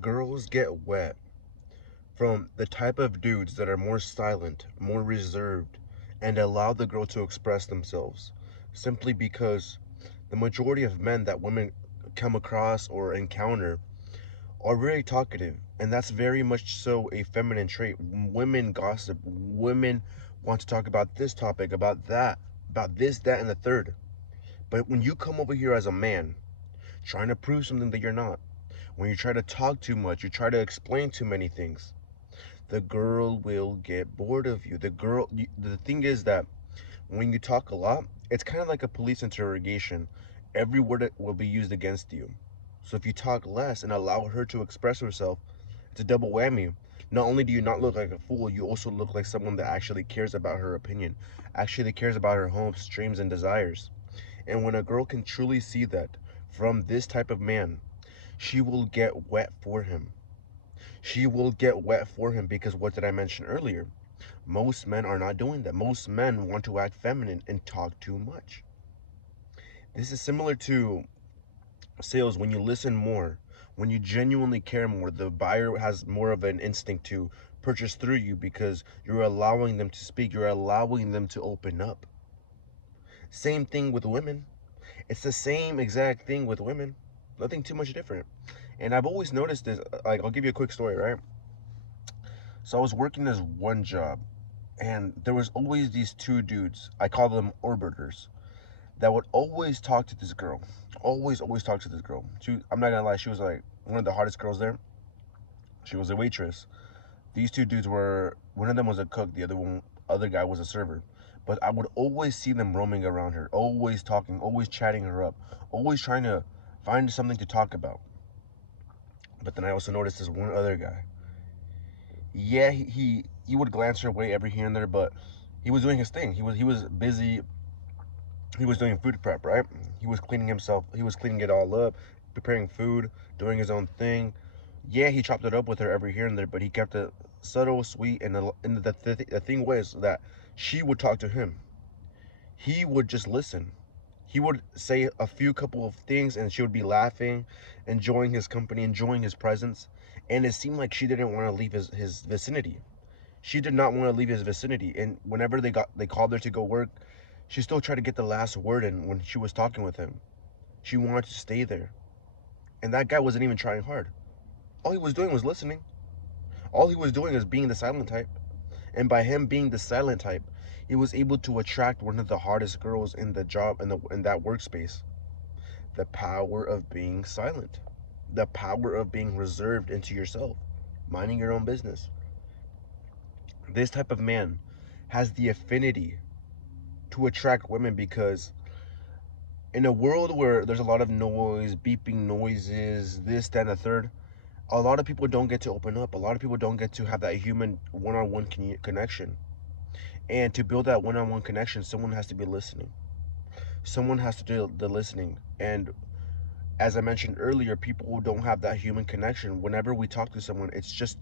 Girls get wet from the type of dudes that are more silent, more reserved, and allow the girl to express themselves simply because the majority of men that women come across or encounter are very talkative, and that's very much so a feminine trait. Women gossip, women want to talk about this topic, about that, about this, that, and the third. But when you come over here as a man, trying to prove something that you're not, when you try to talk too much, you try to explain too many things, the girl will get bored of you. The thing is that when you talk a lot, it's kind of like a police interrogation. Every word will be used against you. So if you talk less and allow her to express herself, it's a double whammy. Not only do you not look like a fool, you also look like someone that actually cares about her opinion, actually cares about her hopes, dreams, and desires. And when a girl can truly see that from this type of man, she will get wet for him. She will get wet for him because what did I mention earlier? Most men are not doing that. Most men want to act feminine and talk too much. This is similar to sales. When you listen more, when you genuinely care more, the buyer has more of an instinct to purchase through you because you're allowing them to speak, you're allowing them to open up. Same thing with women. It's the same exact thing with women. Nothing too much different. And I've always noticed this. Like, I'll give you a quick story, right? So I was working this one job, and there was always these two dudes. I call them orbiters that would always talk to this girl. Always talk to this girl. I'm not gonna lie, she was like one of the hottest girls there. She was a waitress. These two dudes were, one of them was a cook, other guy was a server. But I would always see them roaming around her, always talking, always chatting her up, always trying to find something to talk about. But then I also noticed this one other guy. Yeah, he would glance her way every here and there, but he was doing his thing. He was busy. He was doing food prep, right? He was cleaning himself. He was cleaning it all up, preparing food, doing his own thing. Yeah, he chopped it up with her every here and there, but he kept it subtle, sweet, and the thing was that she would talk to him. He would just listen. He would say a few couple of things, and she would be laughing, enjoying his company, enjoying his presence. And it seemed like she didn't want to leave his vicinity. She did not want to leave his vicinity. And whenever they called her to go work, she still tried to get the last word in when she was talking with him. She wanted to stay there. And that guy wasn't even trying hard. All he was doing was listening. All he was doing was being the silent type. And by him being the silent type, he was able to attract one of the hardest girls in the job in that workspace. The power of being silent. The power of being reserved into yourself, minding your own business. This type of man has the affinity to attract women because in a world where there's a lot of noise, beeping noises, this, that, and the third, a lot of people don't get to open up. A lot of people don't get to have that human one-on-one connection. And to build that one-on-one connection, someone has to be listening. Someone has to do the listening. And as I mentioned earlier, people who don't have that human connection, whenever we talk to someone, it's just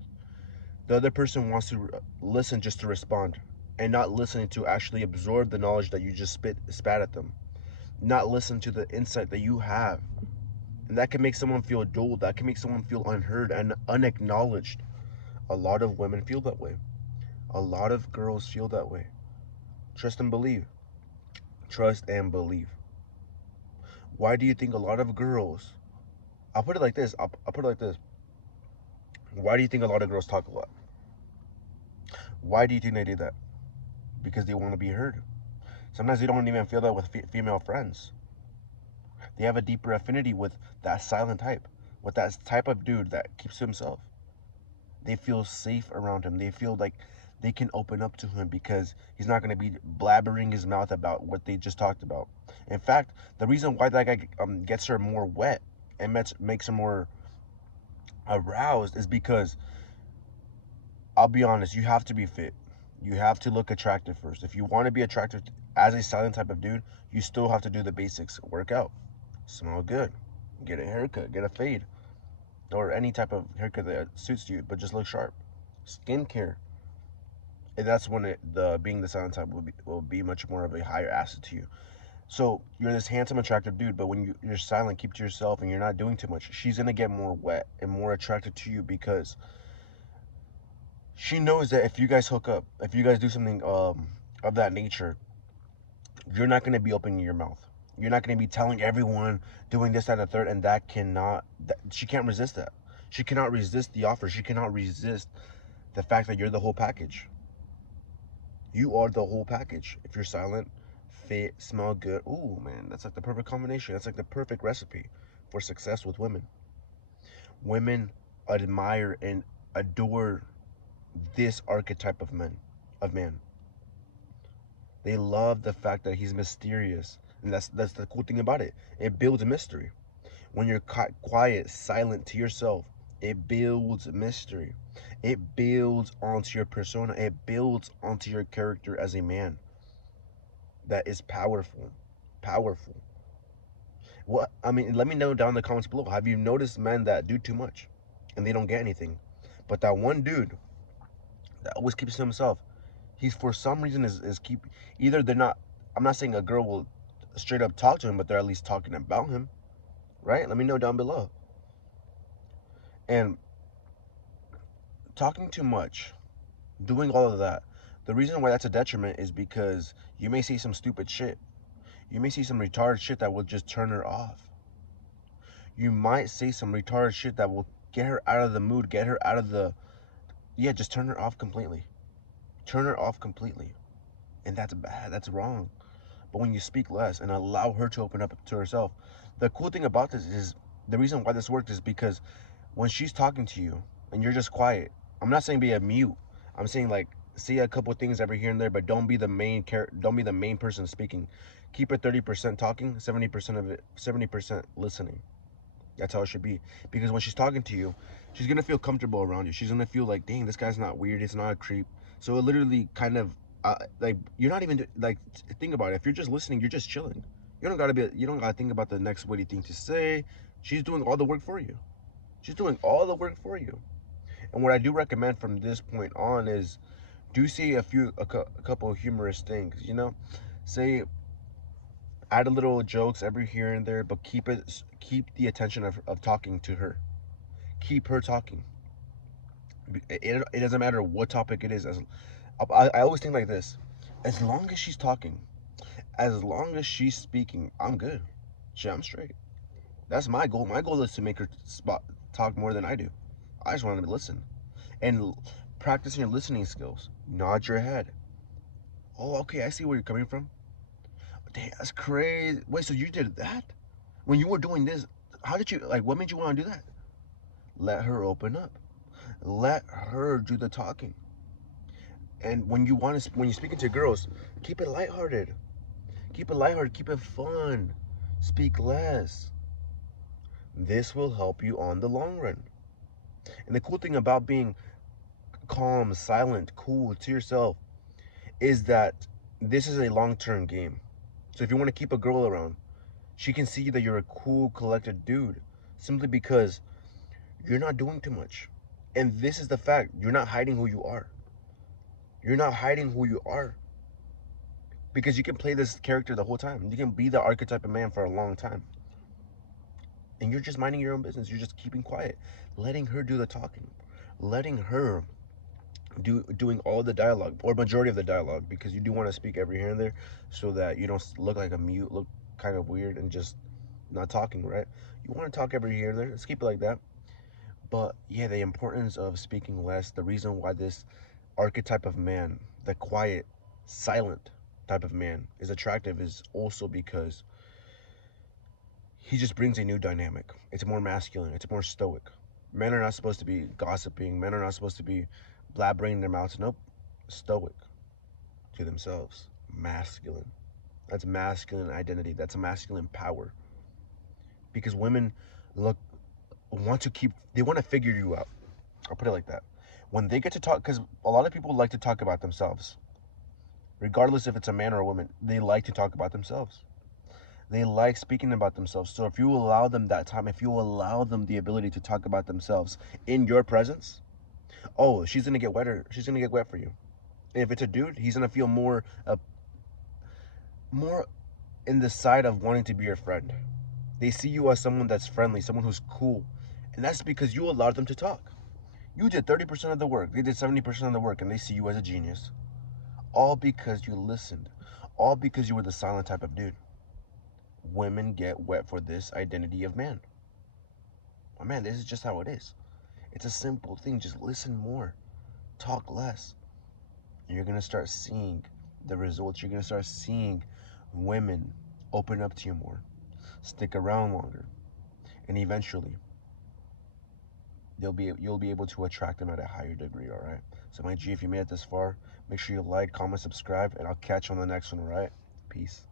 the other person wants to listen just to respond and not listening to actually absorb the knowledge that you just spat at them, not listen to the insight that you have. And that can make someone feel dulled, that can make someone feel unheard and unacknowledged. A lot of women feel that way. A lot of girls feel that way. Trust and believe. Trust and believe. Why do you think a lot of girls, I'll put it like this, I'll put it like this. Why do you think a lot of girls talk a lot? Why do you think they do that? Because they want to be heard. Sometimes they don't even feel that with female friends. They have a deeper affinity with that silent type, with that type of dude that keeps to himself. They feel safe around him. They feel like they can open up to him because he's not going to be blabbering his mouth about what they just talked about. In fact, the reason why that guy gets her more wet and makes her more aroused is because, I'll be honest, you have to be fit. You have to look attractive first. If you want to be attractive as a silent type of dude, you still have to do the basics. Work out, smell good, get a haircut, get a fade, or any type of haircut that suits you, but just look sharp. Skincare, and that's when the being the silent type will be much more of a higher asset to you. So you're this handsome, attractive dude, but when you're silent, keep to yourself, and you're not doing too much, she's gonna get more wet and more attracted to you because she knows that if you guys hook up, if you guys do something of that nature, you're not gonna be opening your mouth. You're not gonna be telling everyone doing this, that, and the third, and that cannot. She can't resist that. She cannot resist the offer. She cannot resist the fact that you're the whole package. You are the whole package. If you're silent, fit, smell good, ooh man, that's like the perfect combination. That's like the perfect recipe for success with women. Women admire and adore this archetype of man. They love the fact that he's mysterious, and that's the cool thing about it. It builds mystery. When you're quiet, silent to yourself, it builds mystery. It builds onto your persona. It builds onto your character as a man. That is powerful. Powerful. What I mean, let me know down in the comments below. Have you noticed men that do too much and they don't get anything? But that one dude that always keeps to himself, he's for some reason is keep either they're not, I'm not saying a girl will straight up talk to him, but they're at least talking about him, right? Let me know down below. And talking too much, doing all of that, the reason why that's a detriment is because you may see some stupid shit. You may see some retarded shit that will just turn her off. You might say some retarded shit that will get her out of the mood, get her out of the, yeah, just turn her off completely. Turn her off completely. And that's bad. That's wrong. But when you speak less and allow her to open up to herself, the cool thing about this is the reason why this worked is because when she's talking to you and you're just quiet, I'm not saying be a mute. I'm saying like say a couple things every here and there, but don't be the main don't be the main person speaking. Keep it 30% talking, 70% of it, 70% listening. That's how it should be. Because when she's talking to you, she's gonna feel comfortable around you. She's gonna feel like, dang, this guy's not weird. It's not a creep. So it literally kind of like you're not even like think about it. If you're just listening, you're just chilling. You don't gotta be. You don't gotta think about the next witty thing to say. She's doing all the work for you. She's doing all the work for you. And what I do recommend from this point on is do say a couple of humorous things. You know, say add a little jokes every here and there, but keep the attention of talking to her. Keep her talking. It doesn't matter what topic it is. I always think like this: as long as she's talking, as long as she's speaking, I'm good. Shit, I'm straight. That's my goal. My goal is to make her talk more than I do. I just want her to listen and practicing your listening skills. Nod your head. Oh, okay, I see where you're coming from. Damn, that's crazy. Wait, so you did that when you were doing this? How did you like? What made you want to do that? Let her open up. Let her do the talking. And when you're speaking to girls, keep it lighthearted. Keep it lighthearted. Keep it fun. Speak less. This will help you on the long run. And the cool thing about being calm, silent, cool to yourself is that this is a long-term game. So if you want to keep a girl around, she can see that you're a cool, collected dude simply because you're not doing too much. And this is the fact. You're not hiding who you are. You're not hiding who you are. Because you can play this character the whole time. You can be the archetype of man for a long time. And you're just minding your own business. You're just keeping quiet, letting her do the talking, letting her doing all the dialogue or majority of the dialogue, because you do want to speak every here and there so that you don't look like a mute, look kind of weird and just not talking, right? You want to talk every here and there. Let's keep it like that. But yeah, the importance of speaking less, the reason why this archetype of man, the quiet, silent type of man, is attractive is also because he just brings a new dynamic. It's more masculine, it's more stoic. Men are not supposed to be gossiping, men are not supposed to be blabbering their mouths. Nope. Stoic to themselves. Masculine. That's masculine identity. That's a masculine power. Because women look want to keep they want to figure you out. I'll put it like that. When they get to talk, because a lot of people like to talk about themselves, regardless if it's a man or a woman, they like to talk about themselves. They like speaking about themselves. So if you allow them that time, if you allow them the ability to talk about themselves in your presence, oh, she's gonna get wetter. She's gonna get wet for you. And if it's a dude, he's gonna feel more in the side of wanting to be your friend. They see you as someone that's friendly, someone who's cool. And that's because you allowed them to talk. You did 30% of the work, they did 70% of the work, and they see you as a genius. All because you listened. All because you were the silent type of dude. Women get wet for this identity of man. Oh man, this is just how it is. It's a simple thing. Just listen more, talk less. You're gonna start seeing the results. You're gonna start seeing women open up to you more, stick around longer, and eventually you'll be able to attract them at a higher degree. All right. So my G, if you made it this far, make sure you like, comment, subscribe, and I'll catch you on the next one. All right. Peace.